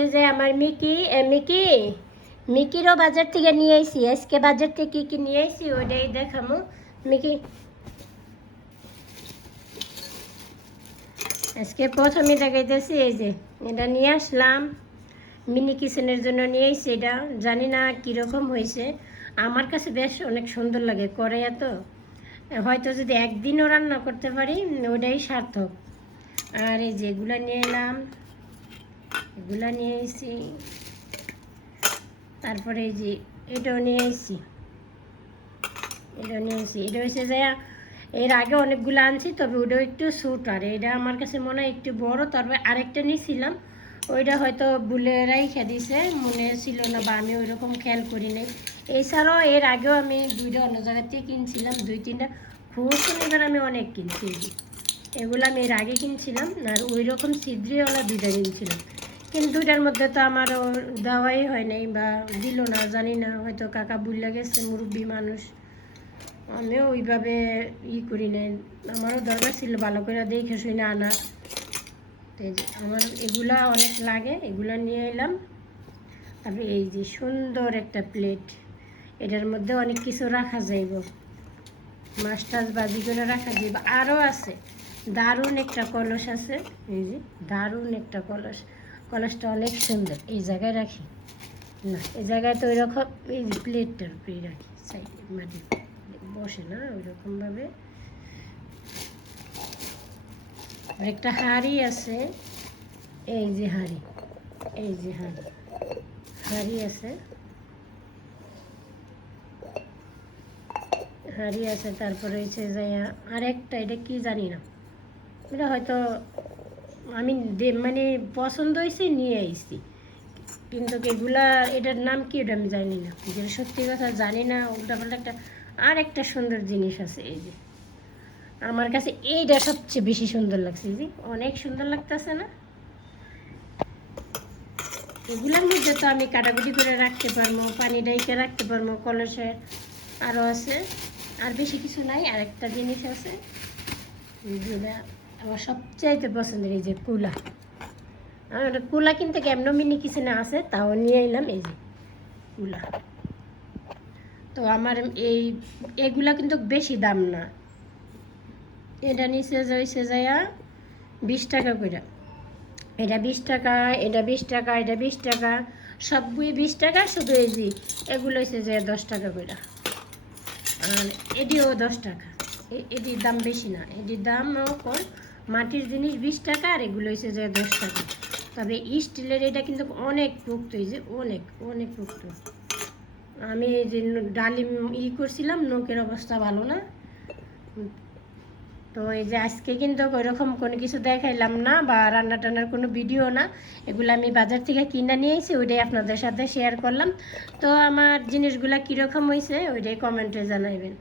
এই যে আমার মিকিরও বাজার থেকে নিয়ে আইছি। আজকে বাজার থেকে কি কি নিয়ে আইছি ওইটাই দেখামো। মিকি আজকে প্রথমে দেখাইতেছি, এই যে এটা নিয়ে আসলাম মিনি কিচেনের জন্য নিয়ে আইছি। এটা জানি না কীরকম হয়েছে, আমার কাছে বেশ অনেক সুন্দর লাগে করে। এত হয়তো যদি একদিনও রান্না করতে পারি ওটাই সার্থক। আর এই যে এগুলা নিয়ে এলাম, এগুলা নিয়ে এসেছি। তারপরে এই যে এটাও নিয়ে এসেছি, এটা হচ্ছে যে এর আগে অনেকগুলো আনছি, তবে ওটাও একটু ছোট। আর এটা আমার কাছে মনে হয় একটু বড়। তারপরে আরেকটা নিয়েছিলাম, ওইটা হয়তো বুলে রাইখা দিছে, মনে ছিল না বা আমি ওই রকম খেয়াল করি নাই। এছাড়াও এর আগেও আমি দুইটা অন্য জায়গা থেকে কিনছিলাম, 2-3টা। খুব এবার আমি অনেক কিনছি। এগুলো আমি এর আগে কিনছিলাম, আর ওই রকম ছিদ্রিওয়ালা দুইটা কিনছিলাম। কিন্তু দুইটার মধ্যে তো আমারও দেওয়াই হয় নাই বা দিল না, জানি না, হয়তো কাকা বুল্লা গেছে, মুরব্বী মানুষ। আমিও ওইভাবে করি নাই, আমারও দরকার ছিল ভালো করে দেখে শুনে আনার। তো আমার এগুলা অনেক লাগে, এগুলা নিয়ে এলাম। আর এই যে সুন্দর একটা প্লেট, এটার মধ্যে অনেক কিছু রাখা যাইব, মাছ টাছ বাজি করে রাখা যাইব। আরও আছে দারুণ একটা কলস আছে, এই যে দারুণ একটা কলস। কলসটা অনেক সুন্দর, এই জায়গায় রাখি না, এই জায়গায় তো ওই রকম এই যে প্লেটটার উপরেই রাখি, সাইডে মাটি বসে না ওই রকমভাবে। আর একটা হাঁড়ি আছে, এই যে হাঁড়ি, এই যে হাঁড়ি আছে, হাঁড়ি আছে। তারপরে হচ্ছে যে আরেকটা, এটা কি জানি না, এটা হয়তো আমি মানে পছন্দ হয়েছে নিয়ে আইছি, কিন্তু এগুলা এটার নাম কি ওটা আমি জানি না, যেটা সত্যি কথা জানি না। উল্টাপাল্টা একটা আর একটা সুন্দর জিনিস আছে, এই যে আমার কাছে এইটা সবচেয়ে বেশি সুন্দর লাগছে। এই যে অনেক সুন্দর লাগতেছে না? এগুলোর মধ্যে তো আমি কাটাকুটি করে রাখতে পারবো, পানি ডাইকে রাখতে পারবো কলসে। আরও আছে, আর বেশি কিছু নাই। আর একটা জিনিস আছে যেটা আমার সবচাইতে পছন্দের, এই যে কুলা। আর কুলা কিনতে কেমন মিনি কিচেনে আছে, তাও নিয়ে এলাম। এই যে কুলা, তো আমার এগুলা কিন্তু বেশি দাম না। এটা নিচে যাইছে যাইয়া 20 টাকা করে। এটা 20 টাকা, এটা 20 টাকা, এটা 20 টাকা, সবগুলি 20 টাকা। শুধু এই যে এগুলো হয়েছে যে 10 টাকা করে। আর এটিও 10 টাকা। এটির দাম বেশি না, এটির দামও কম। মাটির জিনিস 20 টাকা, আর এগুলো হয়েছে যে 10 টাকা। তবে স্টিলের এটা কিন্তু অনেক পোক্ত, এই যে অনেক অনেক পোক্ত। আমি এই যে ডালিম করছিলাম, নখের অবস্থা ভালো না। তো এই যে আজকে কিন্তু ওইরকম কোনো কিছু দেখাইলাম না, বা রান্না টান্নার কোনো ভিডিও না। এগুলো আমি বাজার থেকে কিনে নিয়ে এসেছি, ওইটাই আপনাদের সাথে শেয়ার করলাম। তো আমার জিনিসগুলো কীরকম হয়েছে ওইটাই কমেন্টে জানাইবেন।